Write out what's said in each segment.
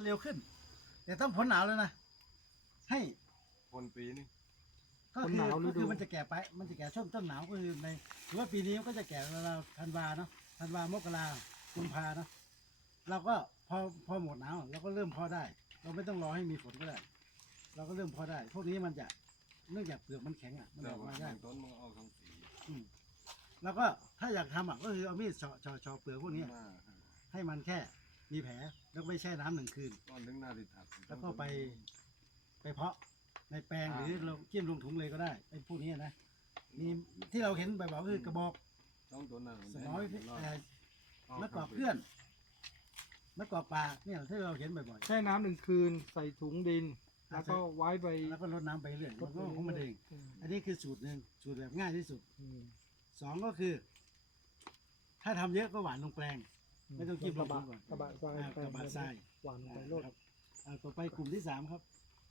เร็วขึ้น แต่ต้องพ้นหนาวแล้วนะให้พ้นปีนึงก็คือมันจะแก่ไปมันจะแก่ช่วงต้นหนาวก็คือในถือว่าปีนี้ก็จะแก่เราธันวาเนาะธันวามกรากุมภาเนาะเราก็พอหมดหนาวเราก็เริ่มพอได้ เราไม่ต้องรอให้มีฝนก็ได้ เราก็เริ่มพอได้ พวกนี้มันจะเนื่องจากเปลือกมันแข็งอ่ะมันออกมาได้ต้นมันออกทั้งสีแล้วก็ถ้าอยากทำอ่ะก็คือเอามีดเฉาะเปลือกพวกนี้ให้มันแค่มีแผลแล้วไม่แช่น้ำ1 คืนก้อนนึงหน้าติดถัดแล้วก็ไปเพาะในแปลงหรือเราเกี่ยมลงถุงเลยก็ได้ไอ้พวกนี้นะมีที่เราเห็นบ่อยๆคือกระบอกสมอยมะกอกเพื่อนมะกอกป่าเนี่ยที่เราเห็นบ่อยๆแช่น้ำ1 คืนใส่ถุงดินแล้วก็ไว้ไปแล้วก็รดน้ำไปเรื่อยมันก็ของมันเองอันนี้คือสูตรหนึ่งสูตรแบบง่ายที่สุด2ก็คือถ้าทำเยอะก็หวานลงแปลงไม่ต้องจิ้มลงถุงก่อนกระบะทรายหวานไปโลดต่อไปกลุ่มที่3ครับ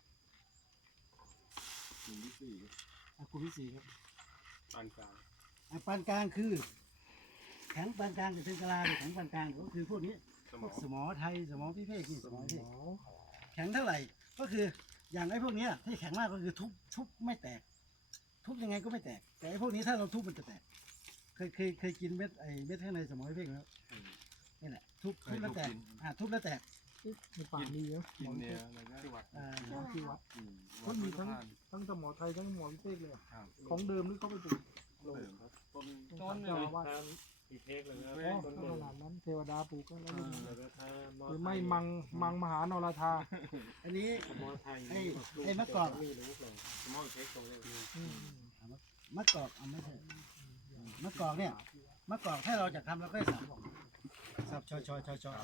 กลุ่มที่4 กลุ่มที่4ครับปานกลางปานกลางคือแข็งปานกลางกับเชนกะลาแข็งปานกลางก็คือพวกนี้พวกสมอไทยสมอพิเภกนี่สมอที่แข็งเท่าไหร่ก็คืออย่างไอ้พวกนี้ที่แข็งมากก็คือทุบไม่แตกทุบยังไงก็ไม่แตกแต่ไอ้พวกนี้ถ้าเราทุบมันจะแตกเคยกินเม็ดข้างในสมอพิเภกแล้วนี่แหละทุบแล้วแตกทุบแล้วแตกในป่ามีเยอะกินเนี่ยอะไรนะที่วัดก็มีทั้งสมอไทยทั้งสมอพิเภกเลยของเดิมหรือเขาไปปลูกต้นเนี่ยว่าพิเภกเลยต้นขนาดนั้นเทวดาปลูกก็แล้วหรือไม่มังมหานรธาอันนี้ไอ้มะกอกมะกอกไม่ใช่มะกอกเนี่ยมะกอกถ้าเราจะทำเราก็สับชอย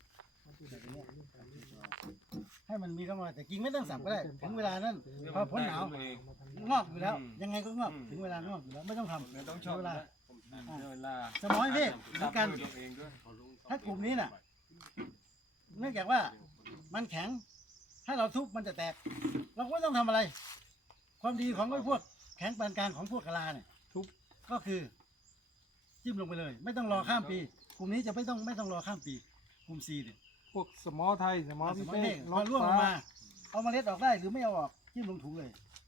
ให้มันมีร่องรอยแต่กิ่งไม่ต้องสับก็ได้ถึงเวลานั้นพอพ้นหนาวงอกอยู่แล้วยังไงก็งอกถึงเวลางอกอยู่แล้วไม่ต้องทำไม่ต้องชอบเวลาสมอยเพศเหมือนกันถ้ากลุ่มนี้น่ะเนื่องจากว่ามันแข็งถ้าเราทุบมันจะแตกเราไม่ต้องทำอะไรความดีของพวกแข็งปานกลางของพวกกะลาเนี่ยทุบก็คือจิ้มลงไปเลยไม่ต้องรอข้ามปีกลุ่มนี้จะไม่ต้องรอข้ามปีกลุ่ม C เนี่ยพวกสมอไทยสมอพิเภกเราล่วงลงมาเอาเมล็ดออกได้หรือไม่เอาออกจิ้มลงถุงเลย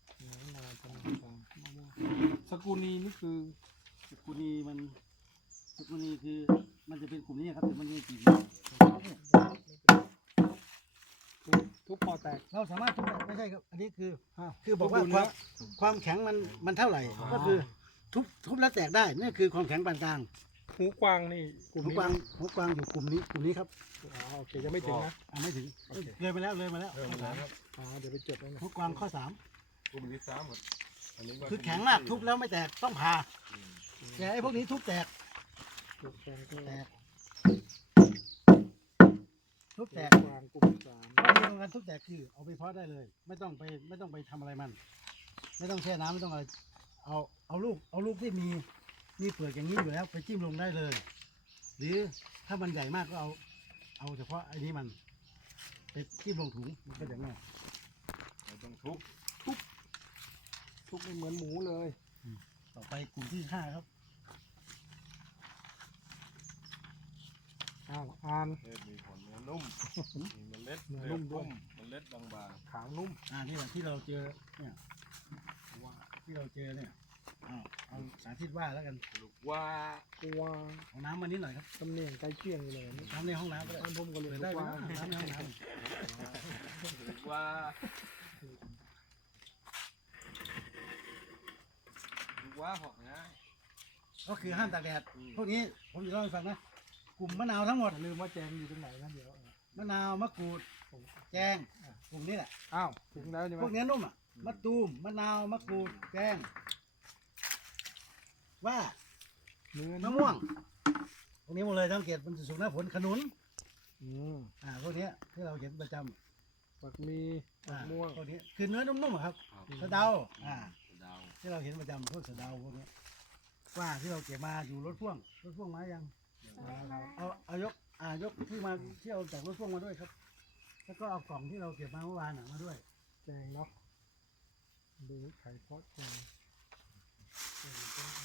สกุลีนี่คือสกุลีคือมันจะเป็นกลุ่มนี้ครับแต่มันไม่กี่ทุบพอแตกเราสามารถทุบไม่ใช่ครับอันนี้คือบอกว่าความแข็งมันเท่าไหร่ก็คือทุบแล้วแตกได้นี่คือความแข็งปานกลางหูกวางนี่หูกวางอยู่กลุ่มนี้ครับโอเคยังไม่ถึงนะไม่ถึงเลยมาแล้วเดี๋ยวไปจดหูกวางข้อกลุ่มที่3 คือแข็งมากทุบแล้วไม่แตกต้องผ่าแต่ไอ้พวกนี้ทุบแตกทุบแตกกลุ่ม3 ข้อดีของการทุบแตกคือเอาไปเพาะได้เลยไม่ต้องไปทำอะไรมันไม่ต้องแช่น้ำไม่ต้องอะไรเอาลูกที่มีเปลือกอย่างนี้อยู่แล้วไปจิ้มลงได้เลยหรือถ้ามันใหญ่มากก็เอาเฉพาะไอ้นี้มันไปจิ้มลงถุงมันก็อย่างนี้เราต้องทุบไม่เหมือนหมูเลยต่อไปกลุ่มที่5ครับอ่านมีผลเนื้อนุ่มมีเมล็ดนุ่มด้วยเมล็ดบางขาวนุ่มนี่แหละที่เราเจอเนี่ยเอาสาธิตว่าแล้วกันว่าเอาน้ำมานิดหน่อยครับตำเนียงใกล้เคียงเลยน้ำในห้องน้ำก็ได้ท่านผมก็เลยได้น้ำในห้องน้ำว่าหอกนะก็คือห้ามตากแดดพวกนี้ผมจะเล่าให้ฟังนะกลุ่มมะนาวทั้งหมดลืมว่าแจงอยู่ตรงไหนนะเดี๋ยวมะนาวมะกรูดแจงกลุ่มนี้แหละถึงแล้วใช่ไหมพวกเนื้อนุ่มมะตูมมะนาวมะกรูดแจงว่ามะม่วงพวกนี้หมดเลยทั้งเกตมันจะสูงหน้าฝนขนุนพวกนี้ที่เราเห็นประจำผักมีม่วงพวกนี้คือเนื้อนุ่มๆครับสะเดาที่เราเห็นประจำพวกสะเดาพวกนี้ว่าที่เราเก็บมาอยู่รถพ่วงมายังเอายกที่มาที่เอาจากรถพ่วงมาด้วยครับแล้วก็เอากล่องที่เราเก็บมาเมื่อวานมาด้วยแจงเนาะดูไข่ทอดแจง